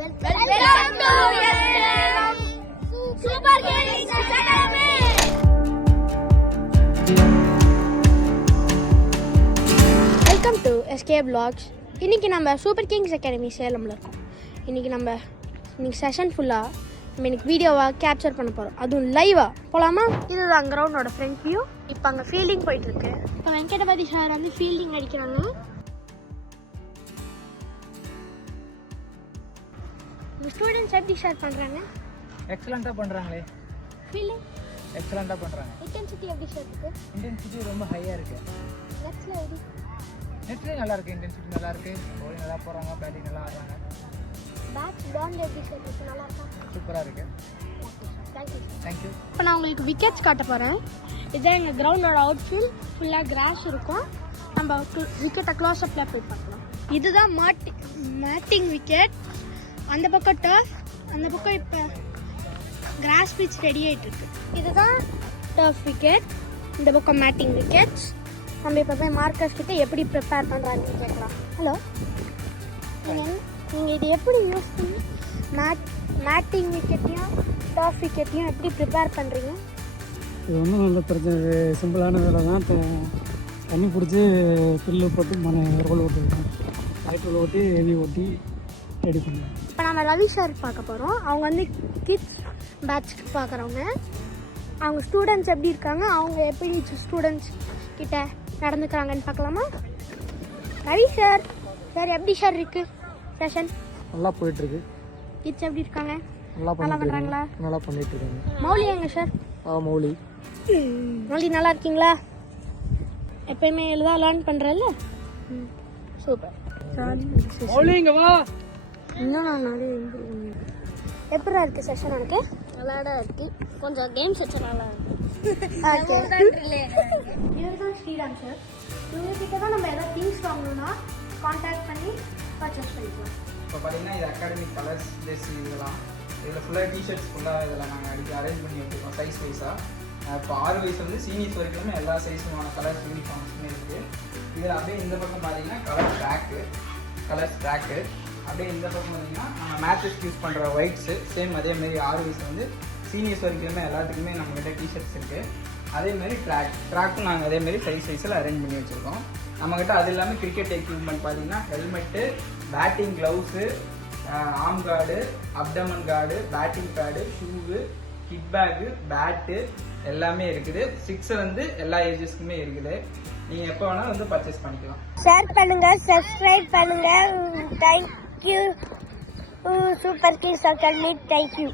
Welcome to Super Kings Academy. Welcome to SK Vlogs. இன்னைக்கு நம்ம super Kings academy சேலம்ல இருக்கோம். இன்னைக்கு செஷன் ஃபுல்லா நம்ம இன்னைக்கு வீடியோவா கேப்சர் பண்ண போறோம். அதுவும் லைவா போலாமா? இதுதான் கிரவுண்டோட ஃப்ரண்ட் வியூ. இப்போ அங்க ஃபீல்டிங் போயிட்டு இருக்கு. இப்போ வெங்கடபதி சார் வந்து ஃபீல்டிங் அடிக்கிறாங்க. ஸ்டூடெண்ட்ஸ் எப்படி ஷேர் பண்றாங்க? எக்ஸலென்ட்டா பண்றாங்களே. ஃபீலிங் எக்ஸலென்ட்டா பண்றாங்க. இன்டென்சிட்டி எப்படி ஷேர் இருக்கு? இன்டென்சிட்டி ரொம்ப ஹையா இருக்கு. நெட்ஸ்ல எப்படி? நெட்ல நல்லா இருக்கு, இன்டென்சிட்டி நல்லா இருக்கு. bowling நல்லா போறாங்க, பேட்டிங் நல்லா ஆடுறாங்க. பேட் பால் எப்படி ஷேர் இருக்கு? நல்லா இருக்கா? சூப்பரா இருக்கு. Thank you. இப்போ நான் உங்களுக்கு விக்கெட்ஸ் காட்ட போறேன். இதான் எங்க கிரவுண்டோட அவுட்ஃபீல்ட். ஃபுல்லா கிராஸ் இருக்கும். நம்ம விக்கெட்டை க்ளோஸ் அப்ல போய் பார்க்கலாம். இதுதான் மேட்டிங் விக்கெட். அந்த பக்கம் டர்ஃப், அந்த பக்கம் இப்போ கிராஸ் பிட்ச் ரெடி ஆகிட்டு இருக்கு. இதுதான் டர்ஃப் விக்கெட், இந்த பக்கம் மேட்டிங் விக்கெட்ஸ். நம்ம இப்போ போய் மார்க்கர்ஸ் கிட்ட எப்படி ப்ரிப்பேர் பண்ணுறாங்கன்னு கேட்கலாம். ஹலோ, நீங்கள் இது எப்படி யூஸ் பண்ணி மேட்டிங் விக்கெட்டையும் டர்ஃப் விக்கெட்டையும் எப்படி ப்ரிப்பேர் பண்ணுறீங்க? இது ஒன்றும் நல்ல பிரச்சனை, சிம்பிளான வேலை தான். தண்ணி பிடிச்சி பில்லு போட்டு ரோல் ஓட்டிருக்கோம், லைட் ரோல் ஓட்டி ஹெவி ஓட்டி ரெடி பண்ணுவேன். இப்போ நம்ம ரவி சார் பார்க்க போகிறோம். அவங்க வந்து கிட்ஸ் பேட்ச்க்கு பார்க்குறவங்க. அவங்க ஸ்டூடெண்ட்ஸ் எப்படி இருக்காங்க, அவங்க எப்படி ஸ்டூடெண்ட்ஸ் கிட்ட நடந்துக்கிறாங்கன்னு பார்க்கலாமா? ரவி சார் எப்படி சார் இருக்கு செஷன்? நல்லா போயிட்டுருக்கு. கிட்ஸ் எப்படி இருக்காங்க? நல்லா பண்ணுறாங்களா? நல்லா பண்ணிட்டு இருக்காங்க. மௌலி எங்க சார்? மௌலி நல்லா இருக்கீங்களா? எப்பயுமே எழுதா லேர்ன் பண்ணுறல்ல? சூப்பர். மௌலி இங்க வா. இன்னும் நான் நிறைய இம்ப்ரூவ் பண்ணுவேன். எப்படா இருக்குது செஷன்? எனக்கு நல்லாடா இருக்குது. கொஞ்சம் கேம் செஷன் நல்லா இருக்குது. இதுதான் ஸ்ரீராம் சார். இவங்ககிட்ட தான் நம்ம ஏதாவது திங்ஸ் வாங்கணும்னா கான்டாக்ட் பண்ணி பர்ச்சேஸ் பண்ணிக்கலாம். இப்போ பார்த்தீங்கன்னா இது அகாடமிக் கலர்ஸ் ட்ரெஸ் இதெல்லாம். இதில் ஃபுல்லாக டிஷர்ட்ஸ் ஃபுல்லாக இதில் நாங்கள் அரேஞ்ச் பண்ணி வச்சுருக்கோம் சைஸ் வைஸாக. இப்போ 6 வயசு வந்து சீனியர்ஸ் வரைக்கும் எல்லா சைஸுமான கலர்ஸ் யூனிஃபார்ம்ஸுமே இருக்குது. இதில் அப்படியே இந்த பக்கம் பார்த்தீங்கன்னா கலர்ஸ் ட்ராக்கு. அப்படியே இந்த பக்கம் பார்த்தீங்கன்னா நம்ம மேட்சஸ்க்கு யூஸ் பண்ணுற ஒயிட்ஸு சேம் அதேமாரி 6 வயசு வந்து சீனியர்ஸ் வரைக்குமே எல்லாத்துக்குமே நம்மகிட்ட டிஷர்ட்ஸ் இருக்குது. அதேமாரி ட்ராக்கும் நாங்கள் அதேமாரி சைஸ் வைஸில் அரேஞ்ச் பண்ணி வச்சுருக்கோம். நம்மக்கிட்ட அது இல்லாமல் கிரிக்கெட் எக்யூப்மெண்ட் பார்த்தீங்கன்னா helmet, batting gloves, arm guard, abdomen guard, batting guard, shoe, kit bag, bat எல்லாமே இருக்குது. 6 வந்து எல்லா ஏஜஸ்க்குமே இருக்குது. நீங்கள் எப்போ வேணாலும் வந்து பர்ச்சேஸ் பண்ணிக்கலாம். ஷேர் பண்ணுங்க, சப்ஸ்கிரைப் பண்ணுங்க. Thank you super Kings academy. Thank you.